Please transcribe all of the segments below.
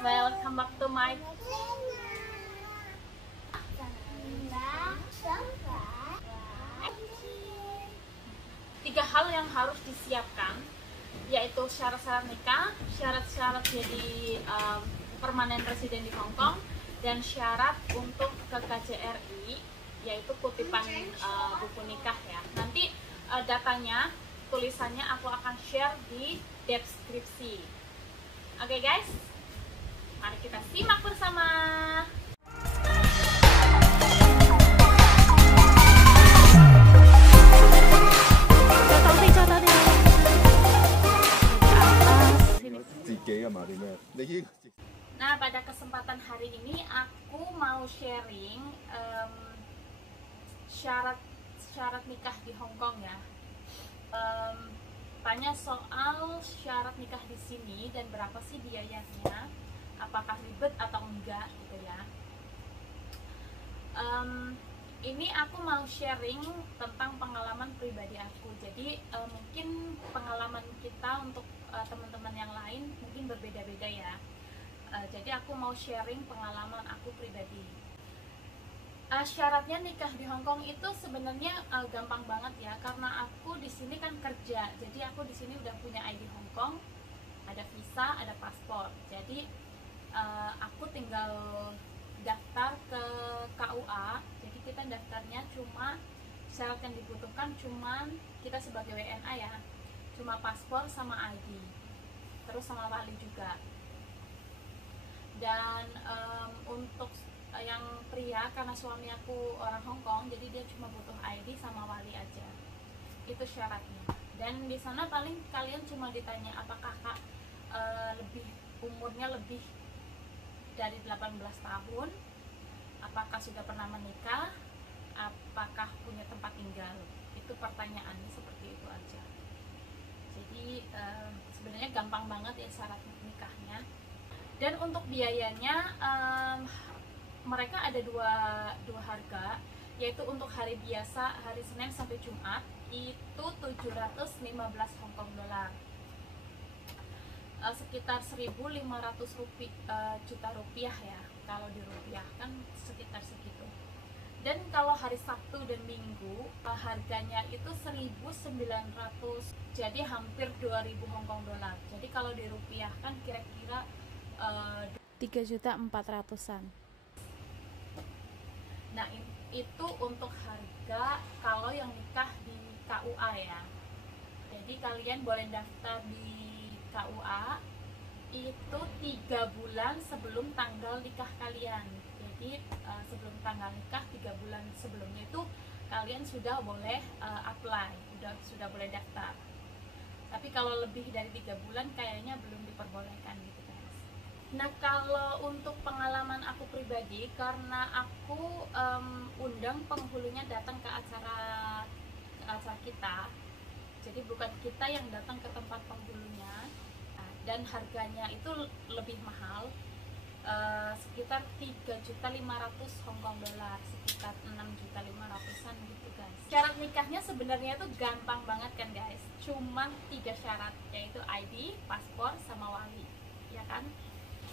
welcome back to my tiga hal yang harus disiapkan, yaitu syarat-syarat nikah, syarat-syarat jadi permanen residen di Hong Kong, dan syarat untuk ke KJRI, yaitu kutipan buku nikah ya. Nanti datanya, tulisannya aku akan share di deskripsi. Oke guys, mari kita simak bersama. Nah, pada kesempatan hari ini aku mau sharing syarat nikah di Hong Kong ya. Tanya soal syarat nikah di sini dan berapa sih biayanya, apakah ribet atau enggak gitu ya. Ini aku mau sharing tentang pengalaman pribadi aku. Jadi mungkin pengalaman kita untuk teman-teman yang lain mungkin berbeda-beda ya. Jadi aku mau sharing pengalaman aku pribadi. Syaratnya nikah di Hong Kong itu sebenarnya gampang banget ya, karena aku di sini kan kerja. Jadi aku di sini udah punya ID Hong Kong, ada visa, ada paspor. Jadi aku tinggal daftar ke KUA. Jadi kita daftarnya cuma syarat yang dibutuhkan cuman kita sebagai WNA ya, cuma paspor sama ID, terus sama wali juga. Dan untuk yang pria, karena suami aku orang Hong Kong, jadi dia cuma butuh ID sama wali aja. Itu syaratnya. Dan di sana paling kalian cuma ditanya apakah umurnya lebih dari 18 tahun, apakah sudah pernah menikah, apakah punya tempat tinggal. Itu pertanyaannya seperti itu aja. Jadi sebenarnya gampang banget ya syarat nikahnya. Dan untuk biayanya mereka ada dua harga, yaitu untuk hari biasa, hari Senin sampai Jumat itu 715 Hong Kong dolar, sekitar 1.500 juta rupiah ya, kalau dirupiahkan sekitar segitu. Dan kalau hari Sabtu dan Minggu harganya itu 1.900, jadi hampir 2.000 Hong Kong dolar. Jadi kalau dirupiahkan kira-kira 3.400.000-an. Nah itu untuk harga kalau yang nikah di KUA ya. Jadi kalian boleh daftar di KUA itu 3 bulan sebelum tanggal nikah kalian. Jadi sebelum tanggal nikah 3 bulan sebelumnya itu kalian sudah boleh apply, sudah boleh daftar. Tapi kalau lebih dari 3 bulan kayaknya belum diperbolehkan gitu guys. Nah kalau untuk pengalaman aku pribadi, karena aku undang penghulunya datang ke acara kita, jadi bukan kita yang datang ke tempat penghulunya. Dan harganya itu lebih mahal, sekitar 3.500 Hong Kong dolar, sekitar 6.500-an gitu guys. Syarat nikahnya sebenarnya itu gampang banget kan guys, cuman 3 syarat, yaitu ID, paspor, sama wali ya kan.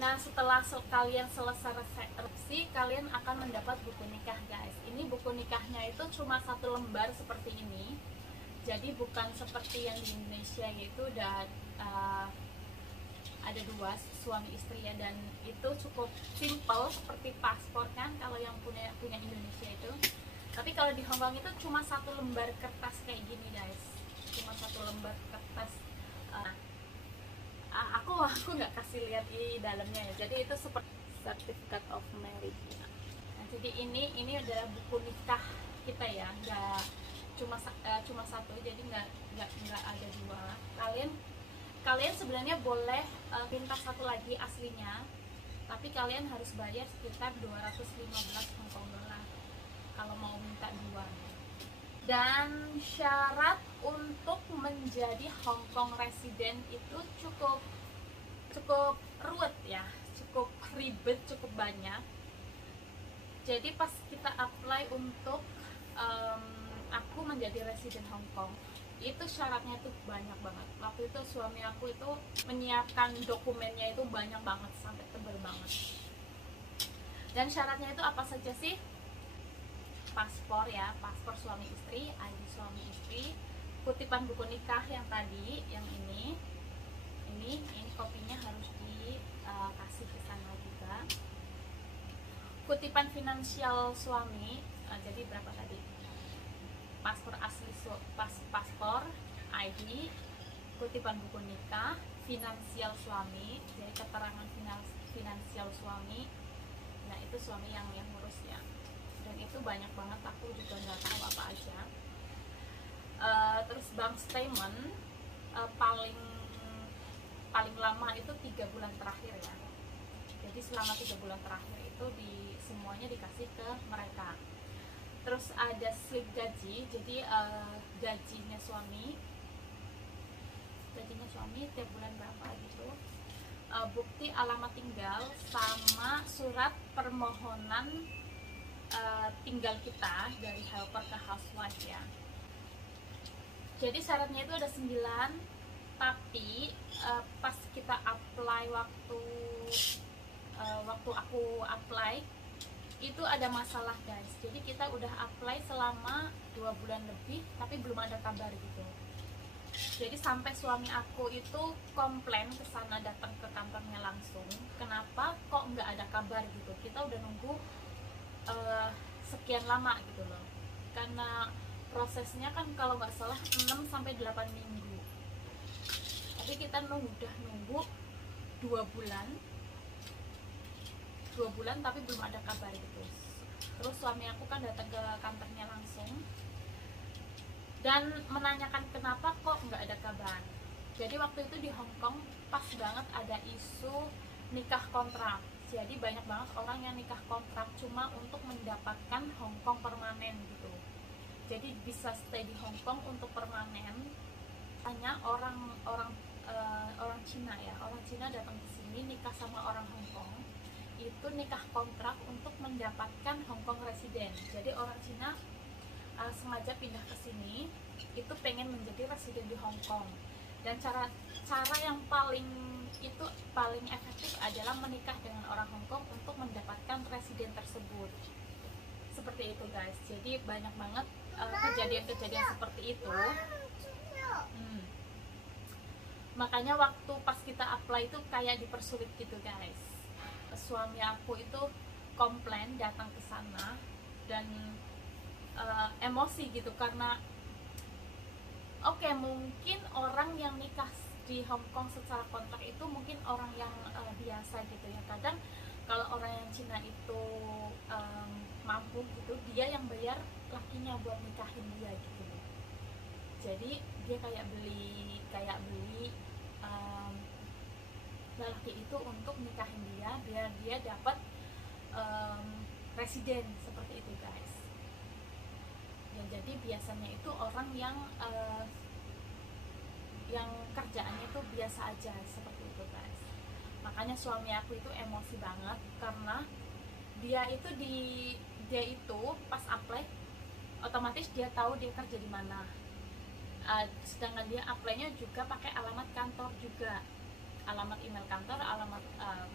Nah setelah kalian selesai resepsi, kalian akan mendapat buku nikah guys. Ini buku nikahnya itu cuma 1 lembar seperti ini. Jadi bukan seperti yang di Indonesia, yaitu udah ada 2 suami istri ya, dan itu cukup simple seperti paspor kan kalau yang punya Indonesia itu. Tapi kalau di Hong Kong itu cuma 1 lembar kertas kayak gini guys, cuma 1 lembar kertas. Aku nggak kasih lihat di dalamnya ya. Jadi itu seperti certificate of marriage. Nah, jadi ini adalah buku nikah kita ya, nggak cuma 1, jadi nggak ada 2. Kalian sebenarnya boleh minta 1 lagi aslinya, tapi kalian harus bayar sekitar 215 Hong Kong dolar kalau mau minta 2. Dan syarat untuk menjadi Hong Kong resident itu cukup ruwet ya, cukup ribet, cukup banyak. Jadi pas kita apply untuk aku menjadi resident Hong Kong, itu syaratnya tuh banyak banget. Waktu itu suami aku itu menyiapkan dokumennya itu banyak banget, sampai tebal banget. Dan syaratnya itu apa saja sih? Paspor ya, paspor suami istri, ID suami istri, kutipan buku nikah yang tadi, yang ini kopinya harus dikasih ke sana juga. Kutipan finansial suami, jadi berapa tadi? Paspor asli, paspor, ID, kutipan buku nikah, finansial suami, jadi keterangan finansial suami. Nah itu suami yang ngurus ya. Dan itu banyak banget, aku juga nggak tahu apa aja. Terus bank statement, paling lama itu 3 bulan terakhir ya. Jadi selama 3 bulan terakhir itu semuanya dikasih ke mereka. Terus ada slip gaji, jadi gajinya suami tiap bulan berapa gitu. Bukti alamat tinggal sama surat permohonan tinggal kita dari helper ke housewife ya. Jadi syaratnya itu ada 9, tapi pas kita apply waktu aku apply itu ada masalah guys. Jadi kita udah apply selama 2 bulan lebih tapi belum ada kabar gitu. Jadi sampai suami aku itu komplain ke sana, datang ke kantornya langsung, kenapa kok nggak ada kabar gitu. Kita udah nunggu sekian lama gitu loh. Karena prosesnya kan kalau nggak salah 6 sampai 8 minggu. Tapi kita udah nunggu 2 bulan tapi belum ada kabar gitu. Terus suami aku kan datang ke kantornya langsung dan menanyakan kenapa kok nggak ada kabar. Jadi waktu itu di Hong Kong pas banget ada isu nikah kontrak. Jadi banyak banget orang yang nikah kontrak cuma untuk mendapatkan Hong Kong permanen gitu. Jadi bisa stay di Hong Kong untuk permanen. Hanya orang Cina ya, orang Cina datang ke sini nikah sama orang Hong Kong. Itu nikah kontrak untuk mendapatkan Hong Kong resident. Jadi orang Cina sengaja pindah ke sini itu pengen menjadi residen di Hong Kong. Dan cara yang paling efektif adalah menikah dengan orang Hong Kong untuk mendapatkan residen tersebut. Seperti itu guys. Jadi banyak banget kejadian-kejadian seperti itu. Makanya waktu pas kita apply itu kayak dipersulit gitu guys. Suami aku itu komplain, datang ke sana dan emosi gitu karena mungkin orang yang nikah di Hong Kong secara kontrak itu mungkin orang yang biasa gitu ya. Kadang kalau orang yang Cina itu mampu gitu, dia yang bayar lakinya buat nikahin dia gitu. Jadi dia kayak beli lelaki itu untuk nikahin dia biar dia dapat residen, seperti itu guys. Dan jadi biasanya itu orang yang kerjaannya itu biasa aja, seperti itu guys. Makanya suami aku itu emosi banget karena dia itu pas apply otomatis dia tahu dia kerja di mana. Sedangkan dia apply-nya juga pakai alamat kantor juga, alamat email kantor, alamat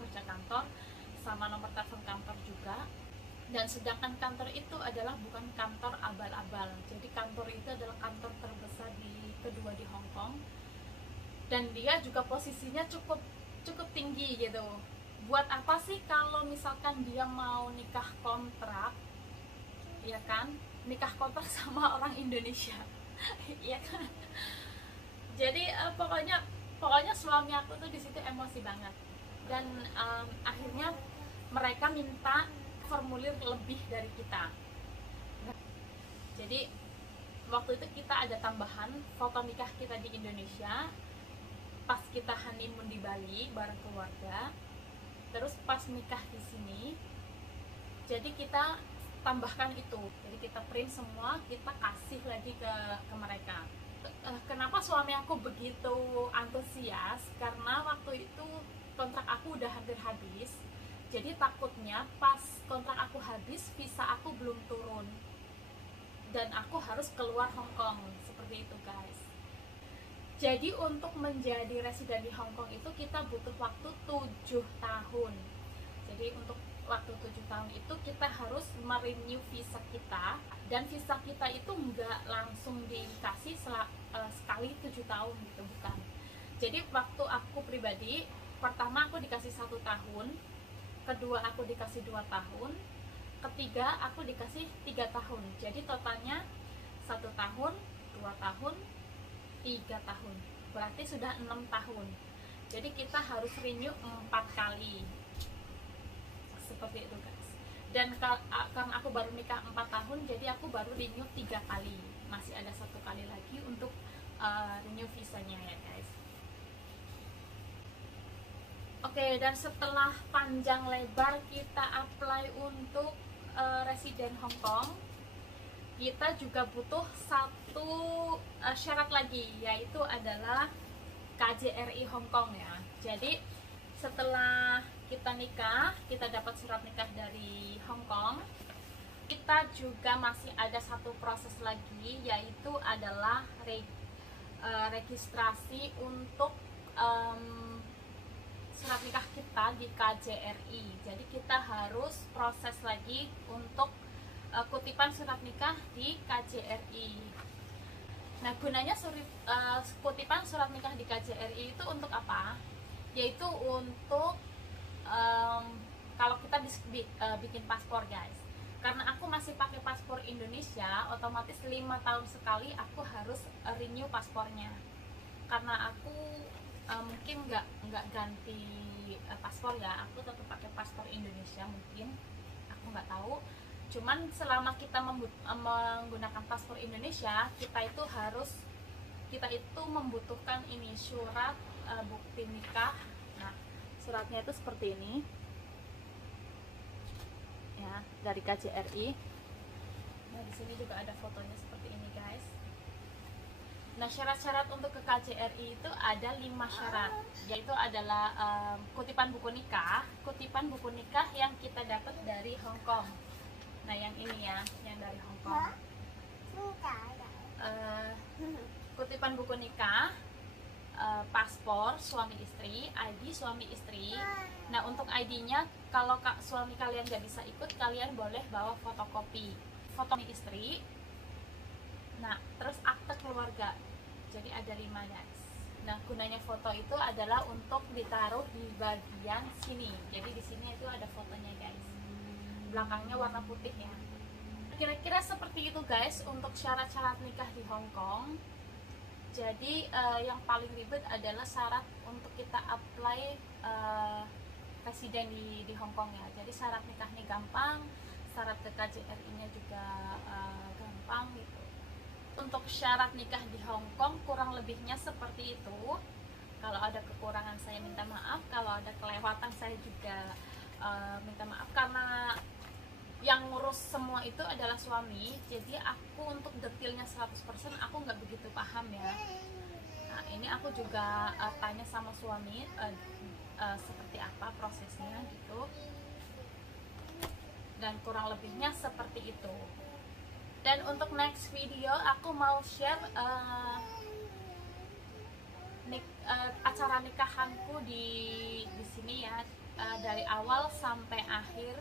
kerja kantor, sama nomor telepon kantor juga. Dan sedangkan kantor itu adalah bukan kantor abal-abal. Jadi kantor itu adalah kantor terbesar kedua di Hong Kong. Dan dia juga posisinya cukup tinggi gitu. Buat apa sih kalau misalkan dia mau nikah kontrak, ya kan? Nikah kontrak sama orang Indonesia. Iya kan? Jadi pokoknya suami aku tuh di situ emosi banget. Dan akhirnya mereka minta formulir lebih dari kita. Jadi waktu itu kita ada tambahan foto nikah kita di Indonesia pas kita honeymoon di Bali bareng keluarga. Terus pas nikah di sini, jadi kita tambahkan itu. Jadi kita print semua, kita kasih lagi ke mereka. Kenapa suami aku begitu antusias? Karena waktu itu kontrak aku udah hampir habis. Jadi takutnya pas kontrak aku habis, visa aku belum turun dan aku harus keluar Hong Kong, seperti itu guys. Jadi untuk menjadi residen di Hong Kong itu kita butuh waktu 7 tahun. Jadi untuk waktu 7 tahun itu kita harus merenew visa kita, dan visa kita itu nggak langsung dikasih sekali 7 tahun gitu, bukan. Jadi waktu aku pribadi, pertama aku dikasih 1 tahun, kedua aku dikasih 2 tahun, ketiga aku dikasih 3 tahun. Jadi totalnya 1 tahun, 2 tahun, 3 tahun, berarti sudah 6 tahun. Jadi kita harus renew 4 kali, seperti itu guys. Dan karena aku baru nikah 4 tahun, jadi aku baru renew 3 kali, masih ada 1 kali lagi untuk renew visanya ya guys. Oke, dan setelah panjang lebar kita apply untuk residen Hong Kong, kita juga butuh satu syarat lagi, yaitu adalah KJRI Hong Kong ya. Jadi setelah kita nikah, kita dapat surat nikah dari Hong Kong, kita juga masih ada satu proses lagi, yaitu adalah registrasi untuk surat nikah kita di KJRI. Jadi kita harus proses lagi untuk kutipan surat nikah di KJRI. Nah, gunanya kutipan surat nikah di KJRI itu untuk apa? Yaitu untuk kalau kita bikin paspor guys. Karena aku masih pakai paspor Indonesia, otomatis 5 tahun sekali aku harus renew paspornya. Karena aku mungkin nggak ganti paspor ya, aku tetap pakai paspor Indonesia, mungkin aku nggak tahu. Cuman selama kita menggunakan paspor Indonesia, kita itu membutuhkan ini surat bukti nikah. Nah, suratnya itu seperti ini ya, dari KJRI. Nah, di sini juga ada fotonya seperti ini guys. Nah, syarat-syarat untuk ke KJRI itu ada 5 syarat, yaitu adalah kutipan buku nikah yang kita dapat dari Hong Kong. Nah, yang ini ya, yang dari Hong Kong. Kutipan buku nikah, paspor suami istri, ID suami istri. Nah, untuk ID-nya, kalau suami kalian gak bisa ikut, kalian boleh bawa fotokopi foto istri. Nah, terus akte keluarga. Jadi ada 5 guys. Nah, gunanya foto itu adalah untuk ditaruh di bagian sini. Jadi di sini itu ada fotonya guys. Belakangnya warna putih ya. Kira-kira seperti itu guys untuk syarat-syarat nikah di Hong Kong. Jadi yang paling ribet adalah syarat untuk kita apply residen di Hong Kong ya. Jadi syarat nikahnya gampang, syarat ke KJRI-nya juga gampang gitu. Untuk syarat nikah di Hong Kong kurang lebihnya seperti itu. Kalau ada kekurangan saya minta maaf, kalau ada kelewatan saya juga minta maaf, karena yang ngurus semua itu adalah suami. Jadi aku untuk detailnya 100% aku nggak begitu paham ya. Nah, ini aku juga tanya sama suami seperti apa prosesnya gitu. Dan kurang lebihnya seperti itu. Dan untuk next video aku mau share acara nikahanku di sini ya, dari awal sampai akhir.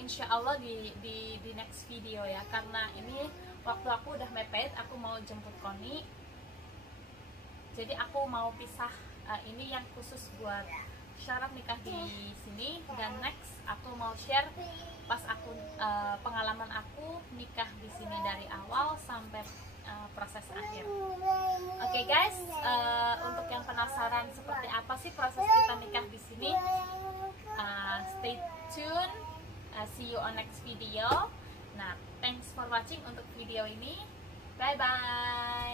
Insya Allah di next video ya, karena ini waktu aku udah mepet, aku mau jemput Koni, jadi aku mau pisah. Ini yang khusus buat syarat nikah di sini, dan next aku mau share pas aku pengalaman aku nikah di sini dari awal sampai proses akhir. Oke guys, untuk yang penasaran seperti apa sih proses kita nikah di sini, stay tune. See you on next video. Nah, thanks for watching untuk video ini. Bye bye.